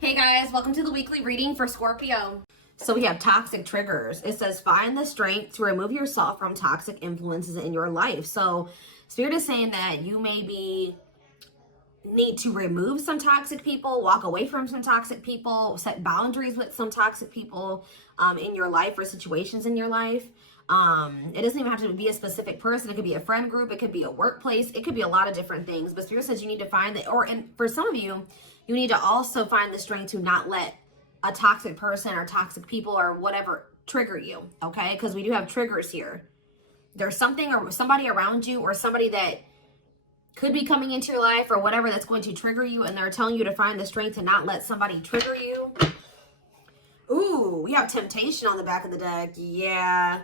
Hey guys, welcome to the weekly reading for Scorpio. So we have toxic triggers. It says find the strength to remove yourself from toxic influences in your life. So Spirit is saying that you maybe need to remove some toxic people, walk away from some toxic people, set boundaries with some toxic people in your life or situations in your life. It doesn't even have to be a specific person. It could be a friend group. It could be a workplace. It could be a lot of different things. But Spirit says you need to find that, and for some of you, you need to also find the strength to not let a toxic person or toxic people or whatever trigger you, okay? Because we do have triggers here. There's something or somebody around you or somebody that could be coming into your life or whatever that's going to trigger you, and they're telling you to find the strength to not let somebody trigger you. Ooh, we have temptation on the back of the deck. Yeah.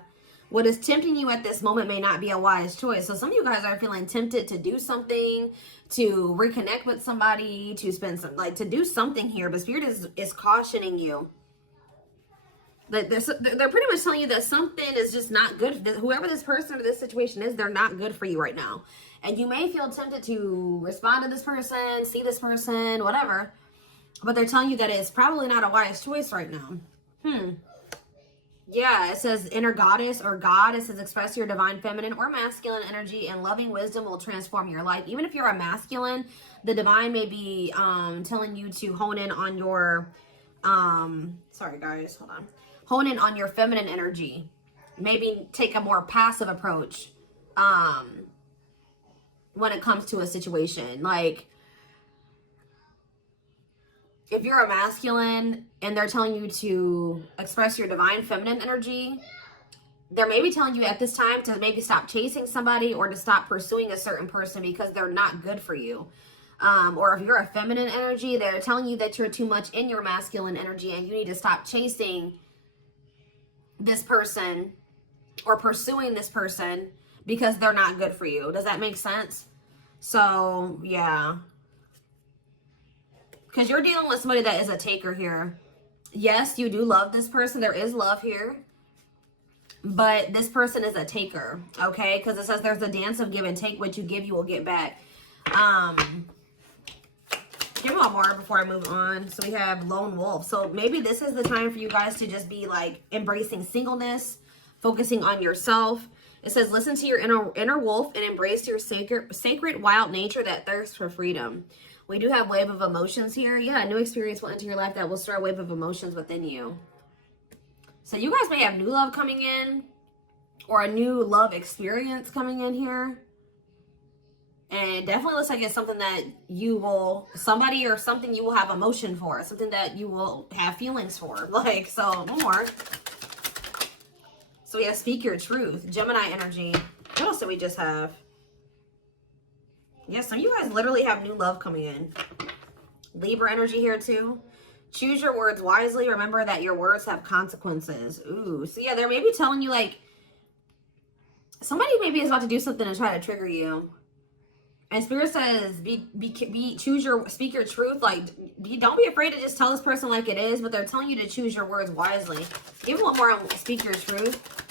What is tempting you at this moment may not be a wise choice. So some of you guys are feeling tempted to do something, to reconnect with somebody, to spend some, to do something here. But Spirit is cautioning you. That they're pretty much telling you that something is just not good. Whoever this person or this situation is, they're not good for you right now. And you may feel tempted to respond to this person, see this person, whatever. But they're telling you that it's probably not a wise choice right now. Yeah, it says inner goddess or God. It says express your divine feminine or masculine energy, and loving wisdom will transform your life. Even if you're a masculine, the divine may be telling you to hone in on your, sorry guys, hold on. Hone in on your feminine energy. Maybe take a more passive approach when it comes to a situation. Like, if you're a masculine and they're telling you to express your divine feminine energy, they're maybe telling you at this time to maybe stop chasing somebody or to stop pursuing a certain person because they're not good for you. Or if you're a feminine energy, they're telling you that you're too much in your masculine energy and you need to stop chasing this person or pursuing this person because they're not good for you. Does that make sense? So, yeah. Because you're dealing with somebody that is a taker here. Yes, you do love this person. There is love here. But this person is a taker, okay? Because it says there's a dance of give and take. What you give, you will get back. Give me one more before I move on. So we have lone wolf. So maybe this is the time for you guys to just be like embracing singleness, focusing on yourself. It says listen to your inner wolf and embrace your sacred wild nature that thirsts for freedom. We do have wave of emotions here. Yeah, a new experience will enter your life that will stir a wave of emotions within you. So you guys may have new love coming in or a new love experience coming in here. And it definitely looks like it's something that you will, somebody or something you will have emotion for. Something that you will have feelings for. Like, so more. So we have speak your truth. Gemini energy. What else did we just have? Yes, some of you guys literally have new love coming in. Libra energy here too. Choose your words wisely. Remember that your words have consequences. Ooh, so yeah, they're maybe telling you like, somebody maybe is about to do something to try to trigger you. And Spirit says, speak your truth. Like, don't be afraid to just tell this person like it is, but they're telling you to choose your words wisely. Give one more on speak your truth.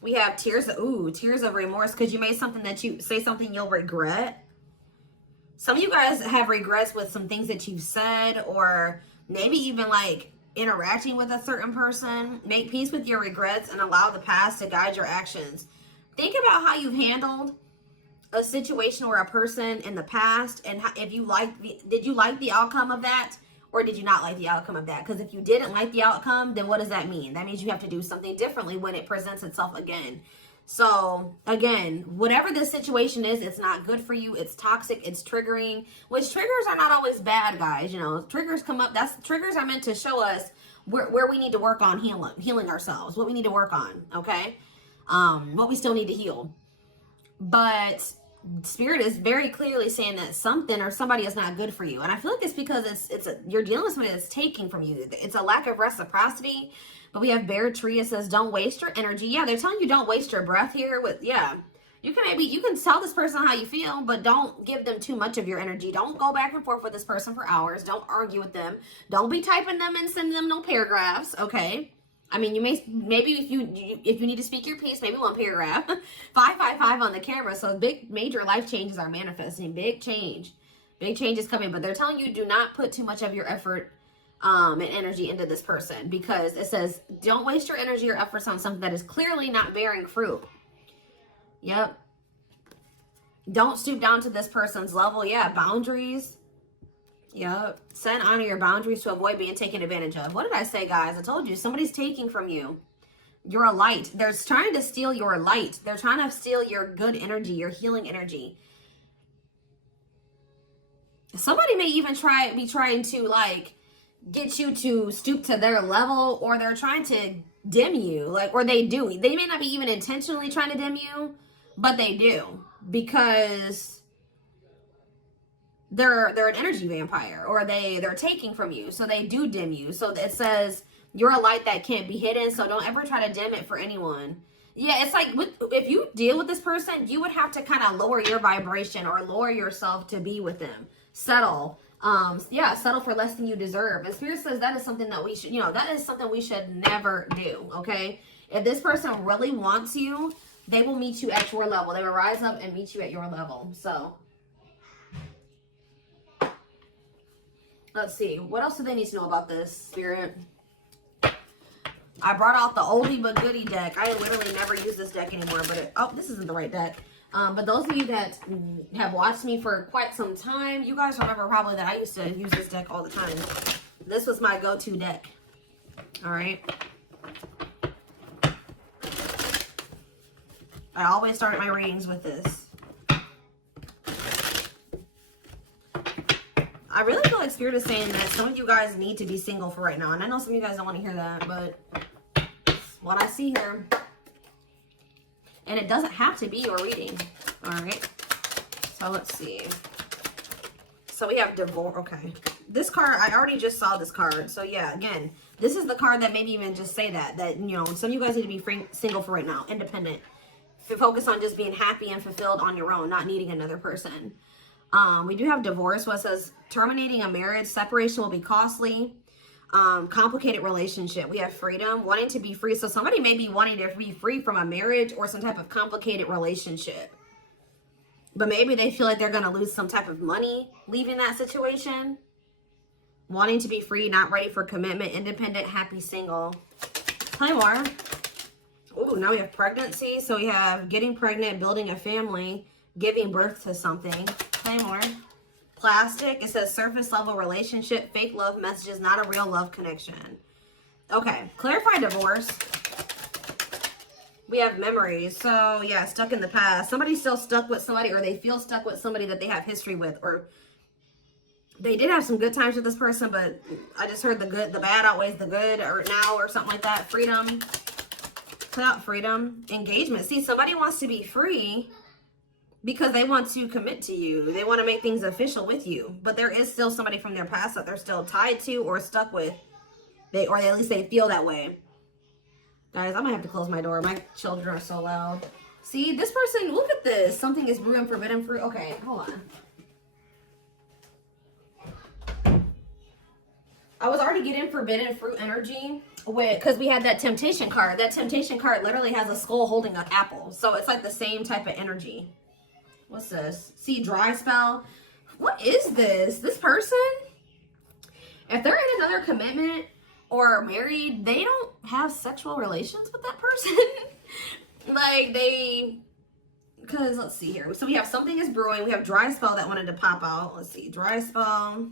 We have tears of remorse because you made something that you say something you'll regret. Some of you guys have regrets with some things that you've said or maybe even like interacting with a certain person. Make peace with your regrets and allow the past to guide your actions. Think about how you've handled a situation or a person in the past and if you did you like the outcome of that? Or did you not like the outcome of that? Because if you didn't like the outcome, then what does that mean? That means you have to do something differently when it presents itself again. So, again, whatever this situation is, it's not good for you. It's toxic. It's triggering. Which triggers are not always bad, guys. You know, triggers come up. Triggers are meant to show us where we need to work on healing ourselves. What we need to work on, okay? What we still need to heal. But Spirit is very clearly saying that something or somebody is not good for you. And I feel like it's because you're dealing with somebody that's taking from you. It's a lack of reciprocity. But we have Bear Tree. It says, don't waste your energy. Yeah, they're telling you don't waste your breath here. You can tell this person how you feel, but don't give them too much of your energy. Don't go back and forth with this person for hours. Don't argue with them. Don't be typing them and sending them no paragraphs, okay? I mean, you maybe if you need to speak your piece, maybe one paragraph. 555 on the camera. So major life changes are manifesting. Big change. Big changes coming, but they're telling you do not put too much of your effort and energy into this person, because it says don't waste your energy or efforts on something that is clearly not bearing fruit. Yep. Don't stoop down to this person's level. Yeah, boundaries. Yep. Set and honor your boundaries to avoid being taken advantage of. What did I say, guys? I told you, somebody's taking from you. You're a light. They're trying to steal your light. They're trying to steal your good energy, your healing energy. Somebody may even be trying to like get you to stoop to their level, or they're trying to dim you, like, or they do. They may not be even intentionally trying to dim you, but they do, because they're an energy vampire, or they're taking from you, so they do dim you. So it says you're a light that can't be hidden, so don't ever try to dim it for anyone. Yeah, it's like if you deal with this person, you would have to kind of lower your vibration or lower yourself to be with them. Settle. Yeah, settle for less than you deserve. And Spirit says that is something that we should, that is something we should never do, okay? If this person really wants you, they will meet you at your level. They will rise up and meet you at your level. So, let's see. What else do they need to know about this, Spirit? I brought out the oldie but goodie deck. I literally never use this deck anymore, but oh, this isn't the right deck. But those of you that have watched me for quite some time, you guys remember probably that I used to use this deck all the time. This was my go-to deck. All right. I always started my readings with this. I really feel like Spirit is saying that some of you guys need to be single for right now. And I know some of you guys don't want to hear that, but what I see here. And it doesn't have to be your reading. All right. So let's see. So we have divorce. Okay. This card, I already just saw this card. So yeah, again, this is the card that maybe even just say that some of you guys need to be single for right now. Independent. Focus on just being happy and fulfilled on your own, not needing another person. We do have divorce. What says terminating a marriage. Separation will be costly. Complicated relationship. We have freedom, wanting to be free. So somebody may be wanting to be free from a marriage or some type of complicated relationship, but maybe they feel like they're going to lose some type of money leaving that situation. Wanting to be free, not ready for commitment, independent, happy, single. Play more. Oh, now we have pregnancy. So we have getting pregnant, building a family, giving birth to something. Play more. Plastic. It says surface level relationship, fake love messages, not a real love connection. Okay. Clarify divorce. We have memories. So yeah, stuck in the past. Somebody's still stuck with somebody, or they feel stuck with somebody that they have history with, or they did have some good times with this person, but I just heard the bad outweighs the good, or now, or something like that. Freedom. Put out freedom. Engagement. See, somebody wants to be free because they want to commit to you. They want to make things official with you. But there is still somebody from their past that they're still tied to or stuck with. Or at least they feel that way. Guys, I'm going to have to close my door. My children are so loud. See, this person, look at this. Something is brewing forbidden fruit. Okay, hold on. I was already getting forbidden fruit energy because we had that temptation card. That temptation card literally has a skull holding an apple. So it's like the same type of energy. What's this? See, dry spell. What is this? This person, if they're in another commitment or married, they don't have sexual relations with that person. Like because let's see here. So we have something is brewing. We have dry spell that wanted to pop out. Let's see, dry spell.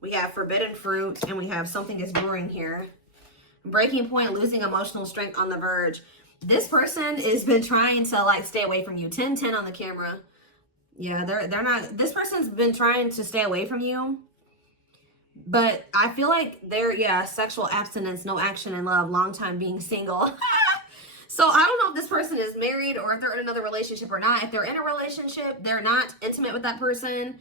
We have forbidden fruit, and we have something is brewing here. Breaking point, losing emotional strength, on the verge. This person has been trying to like stay away from you. 10-10 on the camera. Yeah, they're not. This person's been trying to stay away from you, but I feel like sexual abstinence, no action in love, long time being single. So I don't know if this person is married or if they're in another relationship or not. If they're in a relationship, they're not intimate with that person.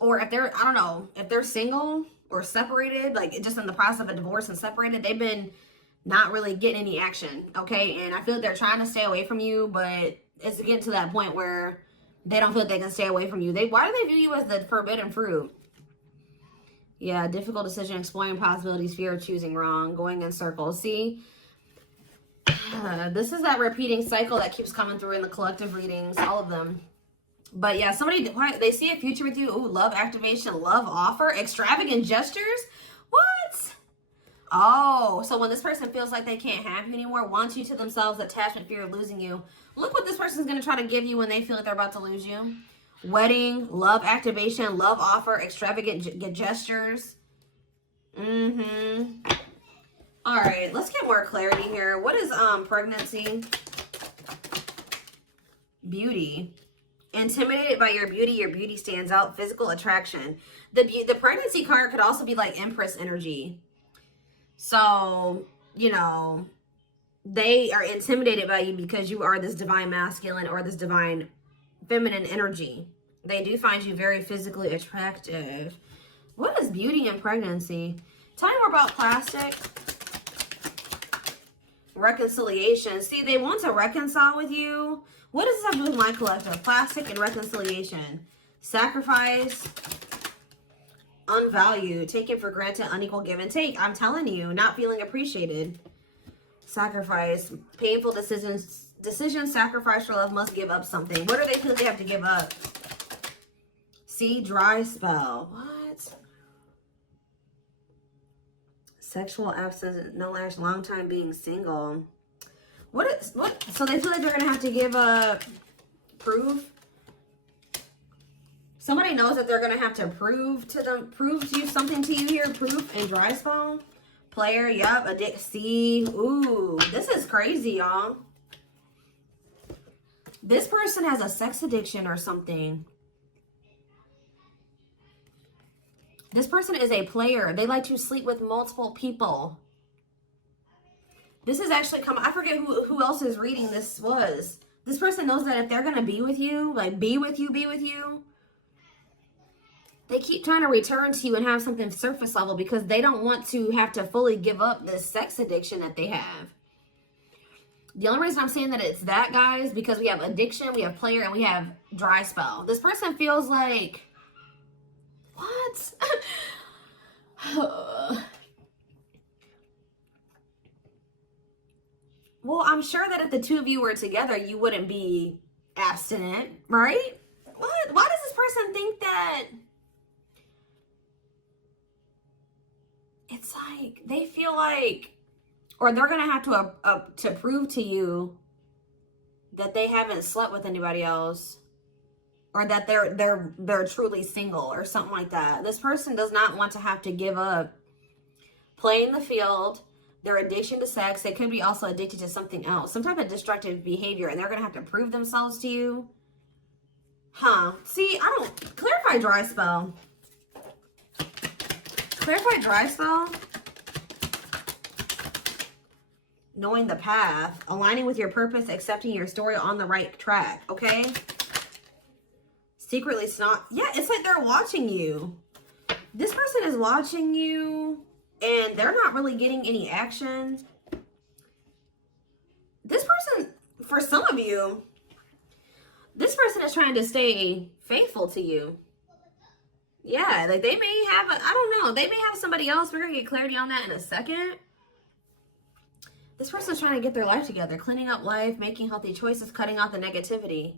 Or if they're, I don't know, if they're single or separated, like just in the process of a divorce and separated, they've been not really getting any action, okay? And I feel like they're trying to stay away from you, but it's getting to that point where they don't feel like they can stay away from you. Why do they view you as the forbidden fruit? Yeah, difficult decision, exploring possibilities, fear of choosing wrong, going in circles. See, this is that repeating cycle that keeps coming through in the collective readings, all of them. But yeah, somebody, they see a future with you. Ooh, love activation, love offer, extravagant gestures. What? Oh, so when this person feels like they can't have you anymore, wants you to themselves, attachment, fear of losing you, look what this person's going to try to give you when they feel like they're about to lose you. Wedding, love activation, love offer, extravagant gestures. Mm-hmm. All right, let's get more clarity here. What is pregnancy? Beauty. Intimidated by your beauty stands out. Physical attraction. The pregnancy card could also be like Empress energy. So, you know, they are intimidated by you because you are this divine masculine or this divine feminine energy. They do find you very physically attractive. What is beauty and pregnancy? Tell me more about plastic. Reconciliation. See, they want to reconcile with you. What does this have to do with my collective? Plastic and reconciliation. Sacrifice. Unvalued. Taken for granted. Unequal give and take. I'm telling you, not feeling appreciated. Sacrifice. Painful decisions. Sacrifice for love. Must give up something. What do they feel they have to give up? See, dry spell. What? Sexual absence. No last long time being single. What? So they feel like they're gonna have to give up proof. Somebody knows that they're gonna have to prove to you something to you here. Proof and dry spell. Player, yup. See, ooh, this is crazy, y'all. This person has a sex addiction or something. This person is a player. They like to sleep with multiple people. This is actually I forget who else's reading this was. This person knows that if they're going to be with you, like be with you, they keep trying to return to you and have something surface level because they don't want to have to fully give up this sex addiction that they have. The only reason I'm saying that it's that, guys, because we have addiction, we have player, and we have dry spell. This person feels like, what? Well, I'm sure that if the two of you were together, you wouldn't be abstinent, right? What? Why does this person think that? It's like they feel like, or they're gonna have to prove to you that they haven't slept with anybody else, or that they're truly single or something like that. This person does not want to have to give up playing the field. Their addiction to sex. They could be also addicted to something else, some type of destructive behavior, and they're gonna have to prove themselves to you. Huh? See, I don't clarify dry spell. Clarify dry spell. Knowing the path, aligning with your purpose, accepting your story, on the right track. Okay. Secretly, it's not. Yeah, it's like they're watching you. This person is watching you. And they're not really getting any action. This person, for some of you, this person is trying to stay faithful to you. Yeah, like they may have, I don't know, they may have somebody else. We're going to get clarity on that in a second. This person's trying to get their life together, cleaning up life, making healthy choices, cutting out the negativity.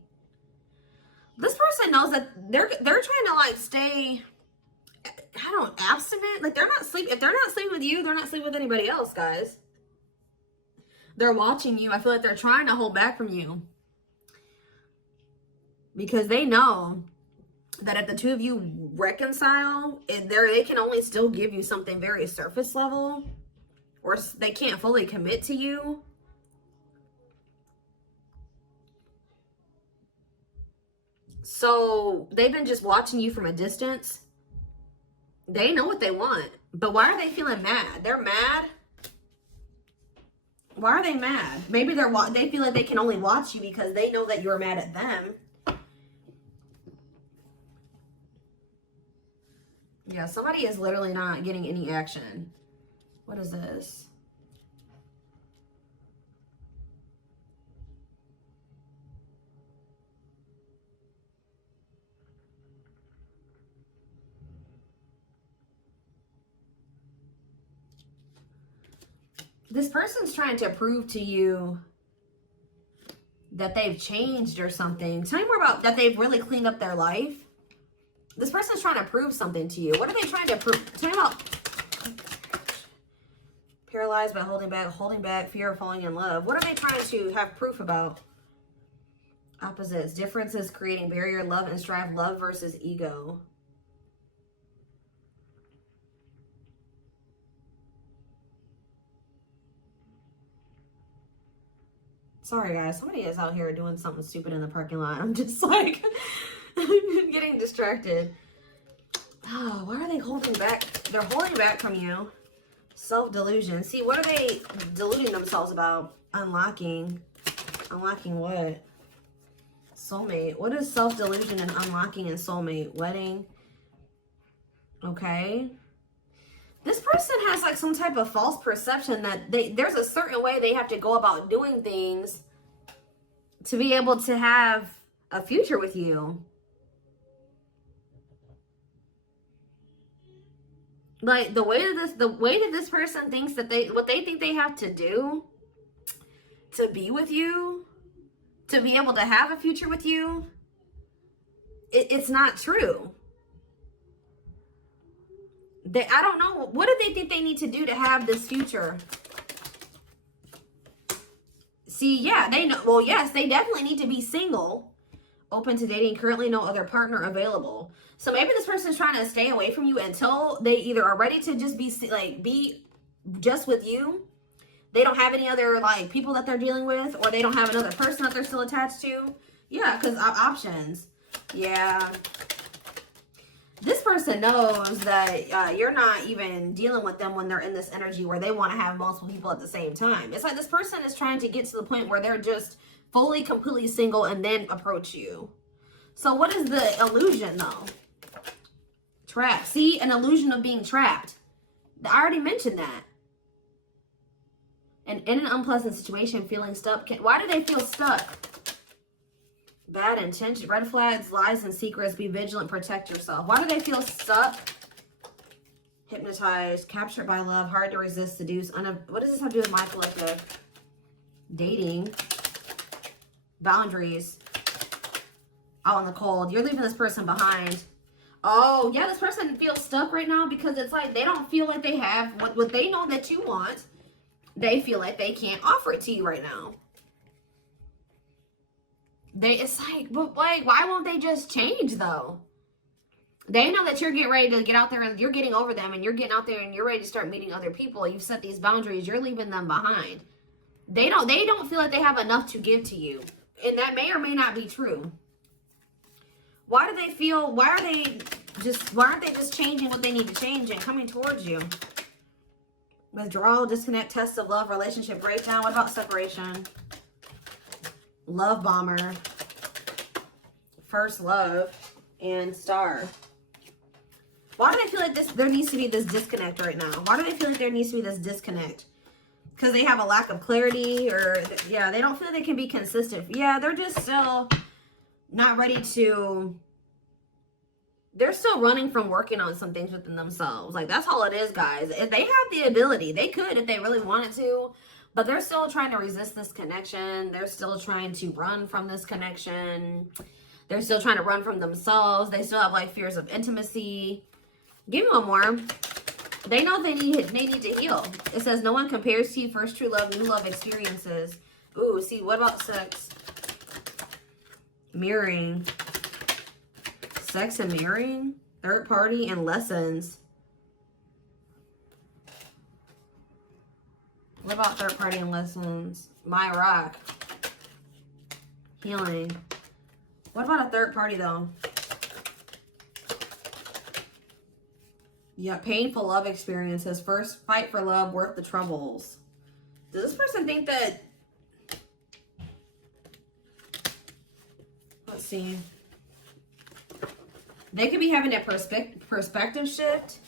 This person knows that they're trying to like stay, I don't, abstinent. Like they're not sleeping. If they're not sleeping with you, they're not sleeping with anybody else, guys. They're watching you. I feel like they're trying to hold back from you. Because they know that if the two of you reconcile, they can only still give you something very surface level. Or they can't fully commit to you. So they've been just watching you from a distance. They know what they want, but why are they feeling mad? They're mad. Why are they mad? Maybe they feel like they can only watch you because they know that you're mad at them. Yeah, somebody is literally not getting any action. What is this? This person's trying to prove to you that they've changed or something. Tell me more about that they've really cleaned up their life. This person's trying to prove something to you. What are they trying to prove? Tell me about paralyzed by holding back, fear of falling in love. What are they trying to have proof about? Opposites, differences, creating barrier, love and strive, love versus ego. Sorry, guys. Somebody is out here doing something stupid in the parking lot. I'm just like getting distracted. Oh, why are they holding back? They're holding back from you. Self-delusion. See, what are they deluding themselves about? Unlocking. Unlocking what? Soulmate. What is self-delusion and unlocking in soulmate? Wedding. Okay. This person has like some type of false perception that there's a certain way they have to go about doing things to be able to have a future with you. Like the way that this person thinks that what they think they have to do to be with you, to be able to have a future with you, it's not true. I don't know. What do they think they need to do to have this future? See, yeah, they know. Well, yes, they definitely need to be single, open to dating, currently no other partner available. So maybe this person's trying to stay away from you until they either are ready to just be just with you. They don't have any other like people that they're dealing with, or they don't have another person that they're still attached to. Yeah, because options. Yeah. This person knows that you're not even dealing with them when they're in this energy where they want to have multiple people at the same time. It's like this person is trying to get to the point where they're just fully, completely single and then approach you. So what is the illusion though? Trapped. See, an illusion of being trapped. I already mentioned that. And in an unpleasant situation, feeling stuck. Why do they feel stuck? Bad intention, red flags, lies and secrets, be vigilant, protect yourself. Why do they feel stuck? Hypnotized, captured by love, hard to resist, seduce. What does this have to do with my collective? Dating, boundaries, out in the cold. You're leaving this person behind. Oh, yeah, this person feels stuck right now because it's like they don't feel like they have what they know that you want. They feel like they can't offer it to you right now. It's like, but like, why won't they just change though? They know that you're getting ready to get out there and you're getting over them and you're getting out there and you're ready to start meeting other people. You've set these boundaries. You're leaving them behind. They don't feel like they have enough to give to you. And that may or may not be true. Why aren't they just changing what they need to change and coming towards you? Withdrawal, disconnect, test of love, relationship breakdown. What about separation? Love bomber, first love, and star. Why do they feel like there needs to be this disconnect right now? Why do they feel like there needs to be this disconnect? Because they have a lack of clarity, or yeah, they don't feel they can be consistent. Yeah, they're just still not ready to. They're still running from working on some things within themselves. Like, that's all it is, guys. If they have the ability, they could if they really wanted to. But they're still trying to resist this connection. They're still trying to run from this connection. They're still trying to run from themselves. They still have like fears of intimacy. Give me one more. They know they need to heal. It says no one compares to you. First true love, new love experiences. Ooh, see, what about sex? Mirroring. Sex and mirroring. Third party and lessons. What about third party and lessons? My rock. Healing. What about a third party though? Yeah, painful love experiences. First fight for love, worth the troubles. Does this person think that... Let's see. They could be having a perspective shift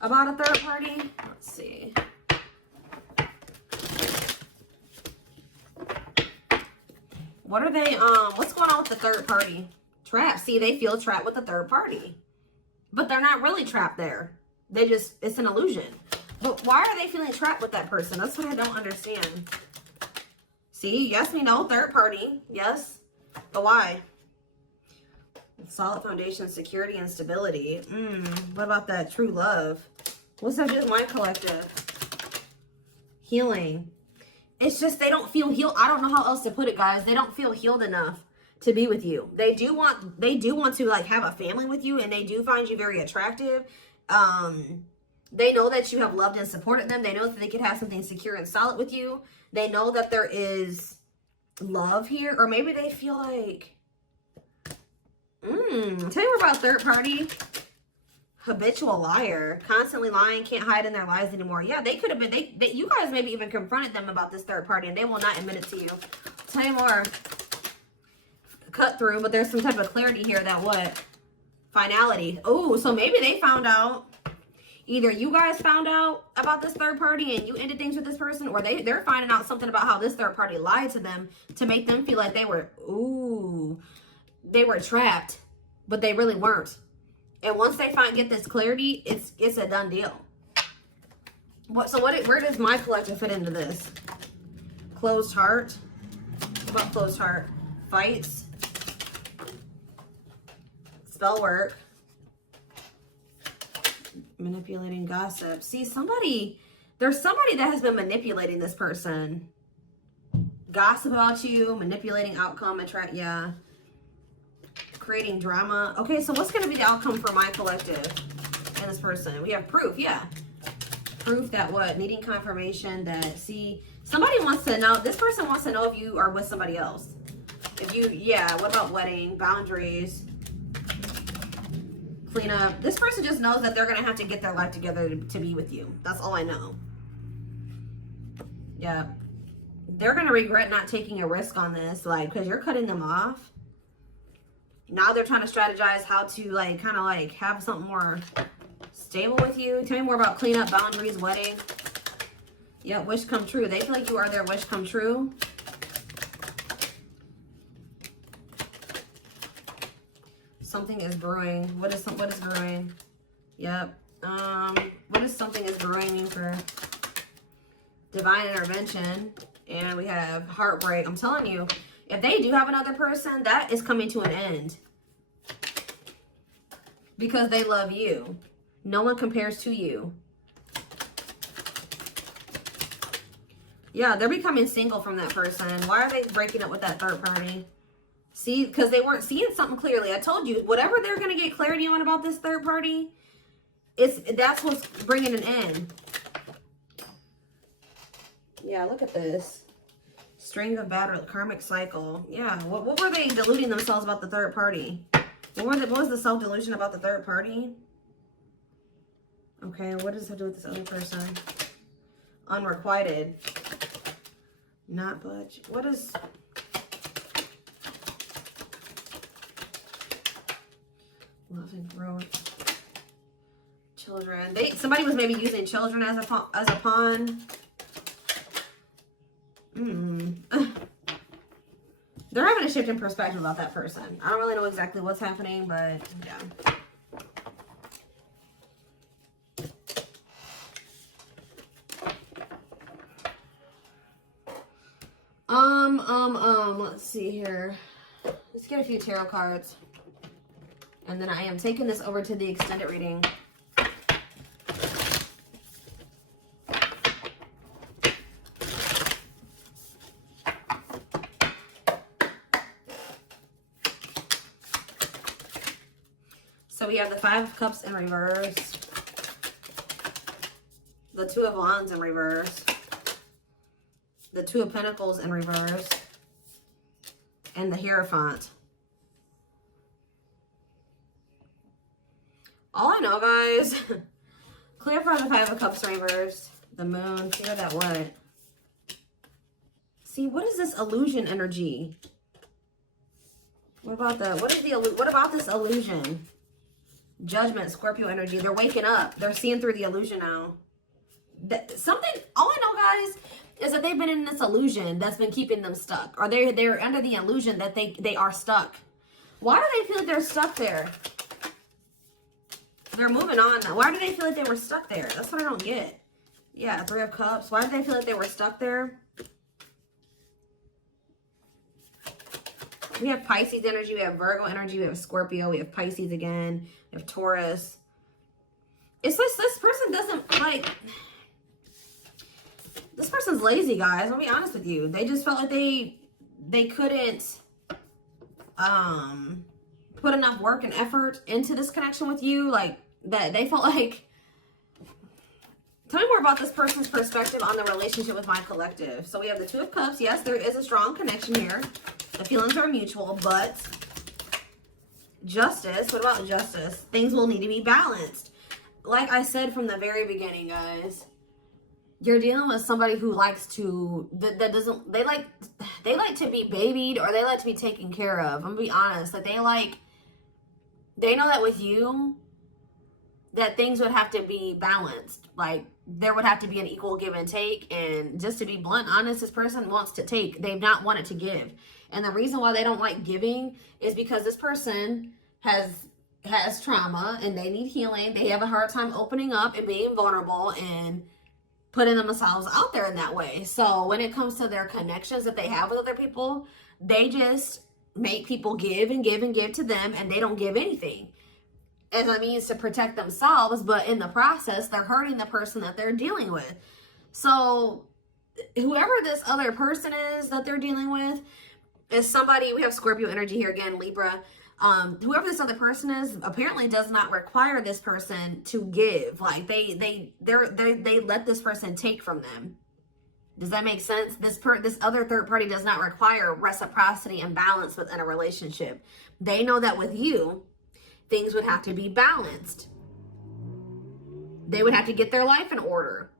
about a third party. Let's see. What are they, what's going on with the third party? Trapped. See, they feel trapped with the third party. But they're not really trapped there. It's an illusion. But why are they feeling trapped with that person? That's what I don't understand. See, yes, we know, third party. Yes, but why? Solid foundation, security, and stability. What about that true love? What's that do with my collective? Healing. It's just they don't feel healed. I don't know how else to put it, guys. They don't feel healed enough to be with you. They do want to like have a family with you, and they do find you very attractive. They know that you have loved and supported them. They know that they could have something secure and solid with you. They know that there is love here, or maybe they feel like, tell you more about third party. Habitual liar, constantly lying, can't hide in their lies anymore. Yeah, they could have been, you guys maybe even confronted them about this third party, and they will not admit it to you. Tell you more. Cut through, but there's some type of clarity here that what? Finality. Oh, so maybe they found out. Either you guys found out about this third party and you ended things with this person, or they're finding out something about how this third party lied to them to make them feel like they were trapped, but they really weren't. And once they get this clarity, it's a done deal. Where does my collective fit into this? Closed heart. What about closed heart? Fights. Spell work. Manipulating, gossip. See, there's somebody that has been manipulating this person. Gossip about you, manipulating outcome, yeah. Creating drama. Okay, so what's going to be the outcome for my collective and this person? We have proof, yeah. Proof that what? Needing confirmation that, see, somebody wants to know, this person wants to know if you are with somebody else. What about wedding, boundaries, clean up. This person just knows that they're going to have to get their life together to be with you. That's all I know. Yeah. They're going to regret not taking a risk on this, like, because you're cutting them off. Now they're trying to strategize how to, like, kind of, like, have something more stable with you. Tell me more about cleanup, boundaries, wedding. Yeah, wish come true. They feel like you are their wish come true. Something is brewing. What is brewing? Yep. What is something is brewing mean for divine intervention? And we have heartbreak. I'm telling you, if they do have another person, that is coming to an end. Because they love you. No one compares to you. Yeah, they're becoming single from that person. Why are they breaking up with that third party? See, because they weren't seeing something clearly. I told you, whatever they're going to get clarity on about this third party, that's what's bringing an end. Yeah, look at this. String of battle, karmic cycle. Yeah, what were they deluding themselves about the third party? What was the self-delusion about the third party? Okay, what does it have to do with this other person? Unrequited. Not budge. What is... Love and growth. Children. Somebody was maybe using children as a pawn. They're having a shift in perspective about that person. I don't really know exactly what's happening, but yeah. Let's see here. Let's get a few tarot cards. And then I am taking this over to the extended reading. So we have the Five of Cups in reverse. The Two of Wands in reverse. The Two of Pentacles in reverse. And the Hierophant. All I know, guys, clarify the Five of Cups reversed. The Moon, clear that what? See, what is this illusion energy? What about this illusion? Judgment, Scorpio energy. They're waking up. They're seeing through the illusion now. All I know, guys, is that they've been in this illusion that's been keeping them stuck. Or they're under the illusion that they are stuck. Why do they feel like they're stuck there? They're moving on now. Why do they feel like they were stuck there? That's what I don't get. Yeah, Three of Cups. Why did they feel like they were stuck there? We have Pisces energy, we have Virgo energy, we have Scorpio, we have Pisces again, we have Taurus. It's this person doesn't like, this person's lazy, guys. I'll be honest with you. They just felt like they couldn't put enough work and effort into this connection with you. Like, that they felt like, tell me more about this person's perspective on the relationship with my collective. So we have the Two of Cups. Yes, there is a strong connection here. The feelings are mutual, but Justice. What about Justice? Things will need to be balanced. Like I said from the very beginning, guys, you're dealing with somebody who likes to, they like to be babied, or they like to be taken care of. I'm gonna be honest. Like, they know that with you, that things would have to be balanced. Like, there would have to be an equal give and take. And just to be blunt, honest, this person wants to take. They've not wanted to give. And the reason why they don't like giving is because this person has trauma and they need healing. They have a hard time opening up and being vulnerable and putting themselves out there in that way. So when it comes to their connections that they have with other people, they just make people give and give and give to them, and they don't give anything as a means to protect themselves, but in the process, they're hurting the person that they're dealing with. So whoever this other person is that they're dealing with is somebody, we have Scorpio energy here again, Libra. Whoever this other person is apparently does not require this person to give. Like, they let this person take from them. Does that make sense? This other third party does not require reciprocity and balance within a relationship. They know that with you, things would have to be balanced. They would have to get their life in order.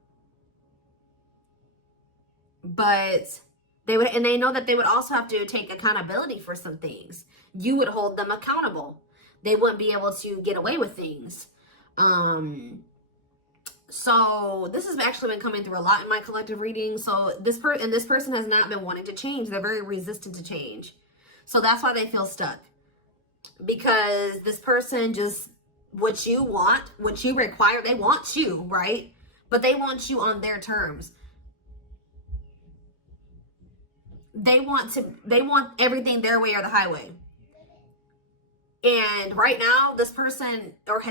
But they know that they would also have to take accountability for some things. You would hold them accountable. They wouldn't be able to get away with things. So this has actually been coming through a lot in my collective reading. So this person has not been wanting to change. They're very resistant to change. So that's why they feel stuck. Because this person just, what you want, what you require, they want you, right? But they want you on their terms. They want everything their way or the highway. And right now, this person, or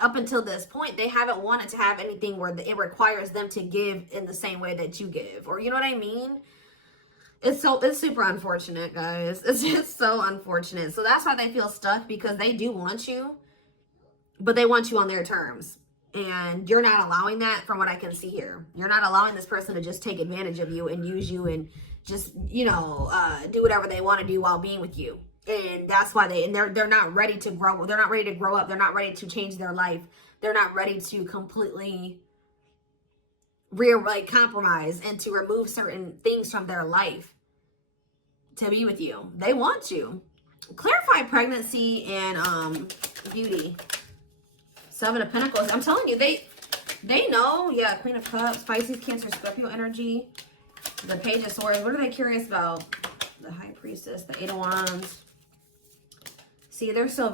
up until this point, they haven't wanted to have anything where it requires them to give in the same way that you give. Or, you know what I mean? It's super unfortunate, guys. It's just so unfortunate. So that's why they feel stuck, because they do want you, but they want you on their terms. And you're not allowing that, from what I can see here. You're not allowing this person to just take advantage of you and use you and just, do whatever they want to do while being with you. And that's why they're not ready to grow. They're not ready to grow up. They're not ready to change their life. They're not ready to completely compromise and to remove certain things from their life to be with you. They want you. Clarify pregnancy and beauty. Seven of Pentacles. I'm telling you, they know. Yeah, Queen of Cups, Pisces, Cancer, Scorpio energy. The Page of Swords. What are they curious about? The High Priestess, the Eight of Wands. See, they're still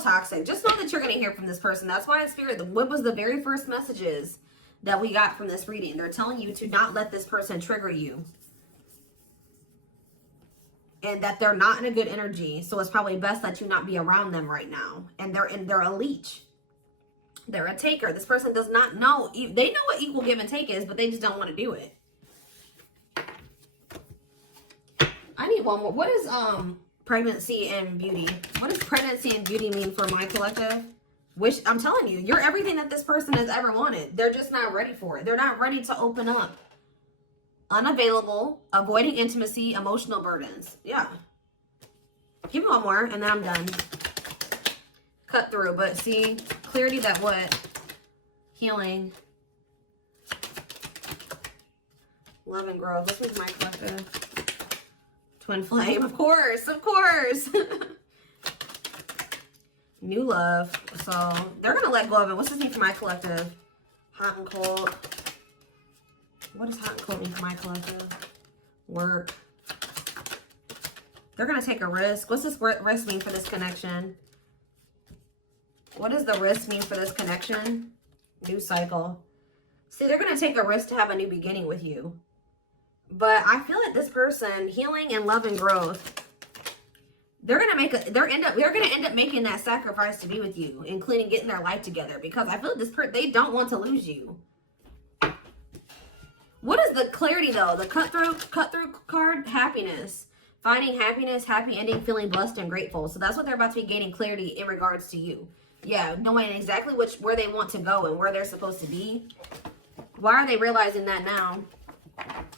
toxic. Just know that you're going to hear from this person. That's why in Spirit, what was the very first messages that we got from this reading? They're telling you to not let this person trigger you. And that they're not in a good energy. So it's probably best that you not be around them right now. And they're a leech. They're a taker. This person does not know. They know what equal give and take is, but they just don't want to do it. I need one more. What is pregnancy and beauty? What does pregnancy and beauty mean for my collective? I'm telling you, you're everything that this person has ever wanted. They're just not ready for it. They're not ready to open up. Unavailable, avoiding intimacy, emotional burdens. Yeah. Give me one more and then I'm done. Cut through, but see, clarity that what? Healing. Love and growth. This is my collective. Twin flame, of course, of course. New love. So they're gonna let go of it. What's this mean for my collective? Hot and cold. What does hot and cold mean for my collective? Work. They're gonna take a risk. What's this risk mean for this connection? What does the risk mean for this connection? New cycle. See, they're gonna take a risk to have a new beginning with you. But I feel like this person, healing and love and growth, they're gonna end up making that sacrifice to be with you, including getting their life together. Because I feel like this person, they don't want to lose you. What is the clarity though? The cut through card, happiness. Finding happiness, happy ending, feeling blessed and grateful. So that's what they're about to be gaining clarity in regards to you. Yeah, knowing exactly where they want to go and where they're supposed to be. Why are they realizing that now?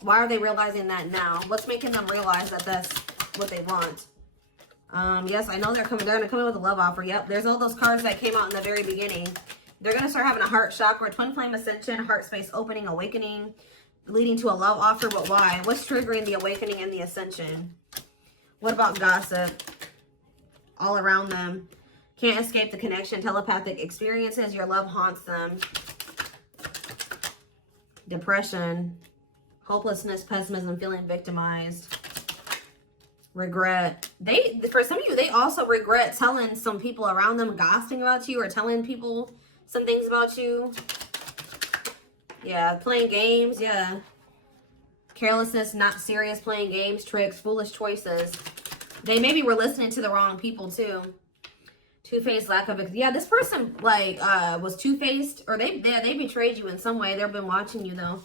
Why are they realizing that now? What's making them realize that that's what they want? Yes, I know they're gonna come in with a love offer. Yep, there's all those cards that came out in the very beginning. They're gonna start having a heart chakra, twin flame ascension, heart space opening, awakening, leading to a love offer. But why? What's triggering the awakening and the ascension? What about gossip? All around them. Can't escape the connection. Telepathic experiences. Your love haunts them. Depression. Hopelessness, pessimism, feeling victimized. Regret. For some of you, they also regret telling some people around them, gossiping about you or telling people some things about you. Yeah, playing games. Yeah. Carelessness, not serious, playing games, tricks, foolish choices. They maybe were listening to the wrong people too. Two-faced, lack of... Yeah, this person, like, was two-faced. Or they betrayed you in some way. They've been watching you, though.